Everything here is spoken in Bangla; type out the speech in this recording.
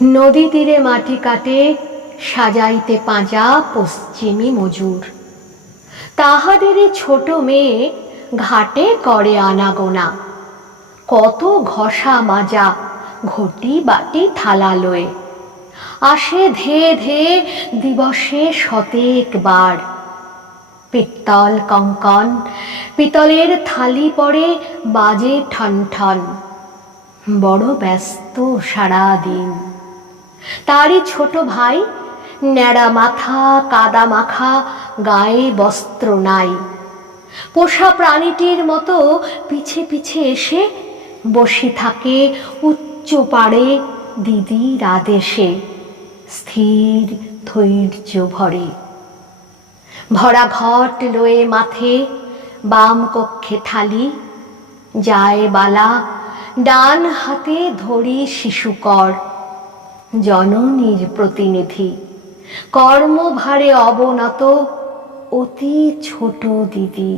নদী তীরে মাটি কাটে সাজাইতে পাঁজা পশ্চিমী মজুর। তাহাদেরই ছোট মেয়ে ঘাটে করে আনাগোনা, কত ঘষা মাজা ঘটি বাটি থালা লয়ে। আসে ধেয়ে ধেয়ে দিবসে শতেক বার। পিত্তল কঙ্কন পিতলের থালি পড়ে বাজে ঠন ঠন। বড় ব্যস্ত সারা দিন। তারই ছোট ভাই ন্যাড়া মাথা কাদা মাখা, গায়ে বস্ত্র নাই। পোষা প্রাণীটির মতো পিছে পিছে এসে বসে থাকে উচ্চ পাড়ে দিদির আদেশে, স্থির ধৈর্য ভরে। ভরা ঘট লয়ে মাথে, বাম কক্ষে থালি, যায় বালা, ডান হাতে ধরি শিশুকর। জননীর প্রতিনিধি, কর্মভারে অবনত অতি ছোট দিদি।